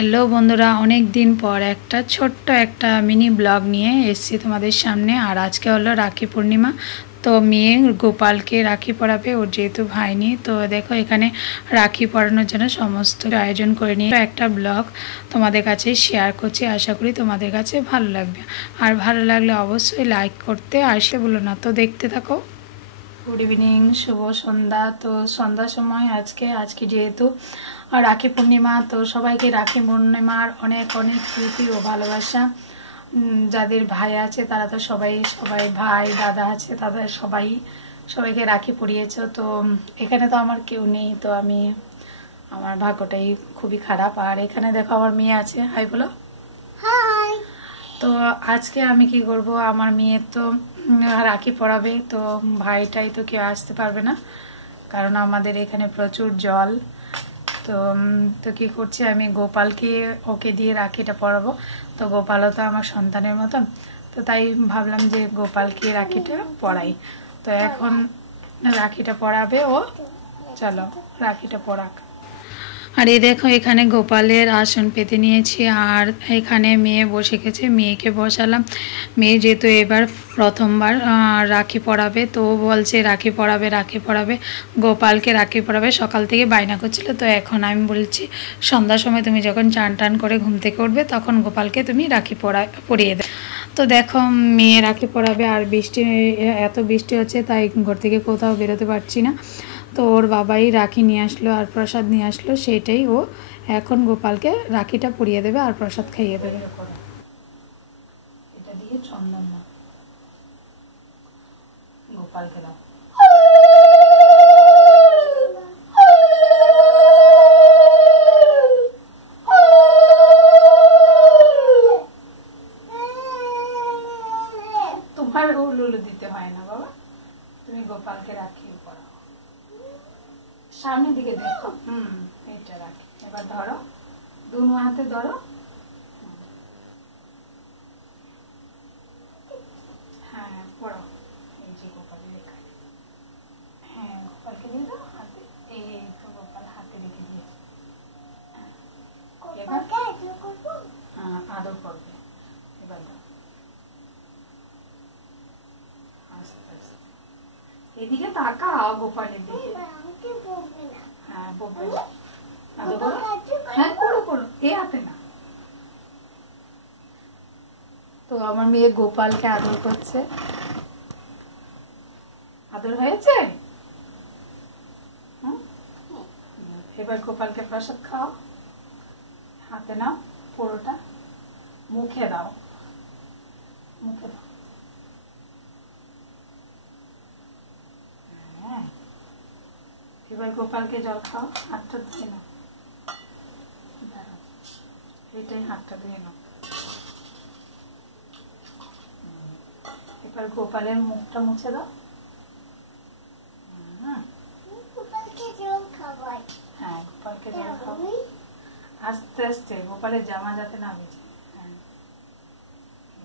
Hello বন্ধুরা, অনেক দিন পর একটা ছোট্ট একটা মিনি ব্লগ নিয়ে এসেছি তোমাদের সামনে। আর আজকে হলো রাখি পূর্ণিমা, তো মেয়ে গোপালকে রাখি পরাবে, ওর যেহেতু ভাই নেই। তো দেখো এখানে রাখি পরানোর জন্য সমস্ত আয়োজন করে নিয়ে একটা ব্লগ তোমাদের কাছে শেয়ার করছি। আশা করি তোমাদের কাছে ভালো লাগবে, আর ভালো লাগলে অবশ্যই লাইক করতে আসতে বলো না। তো দেখতে থাকো। গুড ইভিনিং, শুভ সন্ধ্যা। তো সন্ধ্যার সময় আজকে যেহেতু রাখি পূর্ণিমা, তো সবাইকে রাখি পূর্ণিমার অনেক অনেক প্রীতি ও ভালোবাসা। যাদের ভাই আছে তারা তো সবাই ভাই দাদা আছে, তাদের সবাইকে রাখি পরিয়েছে। তো এখানে তো আমার কেউ নেই, তো আমার ভাগ্যটাই খুবই খারাপ। আর এখানে দেখো আমার মেয়ে আছে, হাই বলো। হাই। তো আজকে আমি কি করব, আমার মেয়ে তো রাখি পরাবে, তো ভাইটাই তো কেউ আসতে পারবে না, কারণ আমাদের এখানে প্রচুর জল। তো কি করছি, আমি গোপালকে ওকে দিয়ে রাখিটা পরাবো। তো গোপালও তো আমার সন্তানের মতন, তো তাই ভাবলাম যে গোপালকে রাখিটা পরাই। তো এখন রাখিটা পরাবে ও, চলো রাখিটা পরাক। আর এই দেখো এখানে গোপালের আসন পেতে নিয়েছি, আর এখানে মেয়ে বসে গেছে, মেয়েকে বসালাম। মেয়ে যেহেতু এবার প্রথমবার রাখি পরাবে, তো বলছে রাখি পরাবে গোপালকে রাখি পরাবে, সকাল থেকে বায়না করছিল। তো এখন আমি বলছি সন্ধ্যার সময় তুমি যখন চান টান করে ঘুম থেকে উঠবে তখন গোপালকে তুমি রাখি পরিয়ে দেবে। তো দেখো মেয়ে রাখি পরাবে, আর এত বৃষ্টি হচ্ছে তাই ঘর থেকে কোথাও বেরোতে পারছি না। তো ওর বাবাই রাখি নিয়ে আসলো আর প্রসাদ নিয়ে আসলো, সেইটাই ও এখন গোপালকে রাখিটা পরিয়ে দেবে আর প্রসাদ খাইয়ে দেবে। এটা দিয়ে চন্দন না, গোপালকে দাও। তোমার উলুলু দিতে হয় না বাবা, তুমি গোপালকে রাখিও পরাও। সামনের দিকে দেখো, এটা রাখি। এবার ধরো, দুনো হাতে ধরো। হ্যাঁ পড়াও, এই যে গোপাল লেখা। হ্যাঁ গোপালকে দিয়ে দাও হাতে, এই তো গোপাল হাতে রেখে দিয়েছে। হ্যাঁ আদর করবে। এবার দাও আস্তে আস্তে, এদিকে তাকাও গোপালের দিকে। হ্যাঁ বকবে না, আদর করো। হ্যাঁ করো, এ হাতে না। তো আমার মেয়ে গোপালকে আদর করছে। আদর হয়েছে? এবার গোপালকে প্রসাদ খাও, হাতে নাও পুরোটা, মুখে দাও, মুখে দাও। হ্যাঁ এবার গোপালকে জল খাও, হাতটা ধুয়ে নাও। এটাই হাতটা ধুয়ে নাও। এবার গোপালের মুখটা মুছে দাও। হ্যাঁ গোপালকে জল খাওয়াই, আস্তে আস্তে, গোপালের জামা যাতে না ভিজে। হ্যাঁ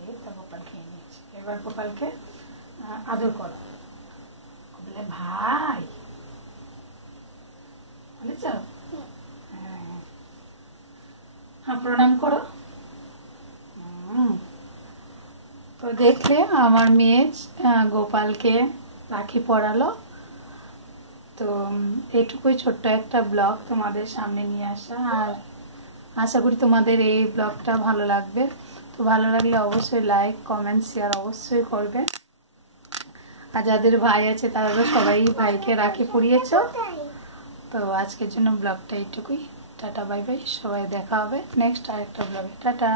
এই তো গোপাল খেয়ে নিয়েছে। এবার গোপালকে আদর করো, বলে ভাই বুঝেছ। হ্যাঁ প্রণাম করো। তো দেখলে আমার মেয়ে গোপালকে রাখি পরালো। তো এটুকুই ছোট্ট একটা ব্লগ তোমাদের সামনে নিয়ে আসা, আর আশা করি তোমাদের এই ব্লগটা ভালো লাগবে। তো ভালো লাগলে অবশ্যই লাইক কমেন্ট শেয়ার অবশ্যই করবে। আর যাদের ভাই আছে তারা তো সবাই ভাইকে রাখি পরিয়েছ। তো আজকের জন্য ব্লগটা এইটুকুই। টাটা বাই বাই, সবাই দেখা হবে নেক্সট আরেকটা ব্লগে। টাটা।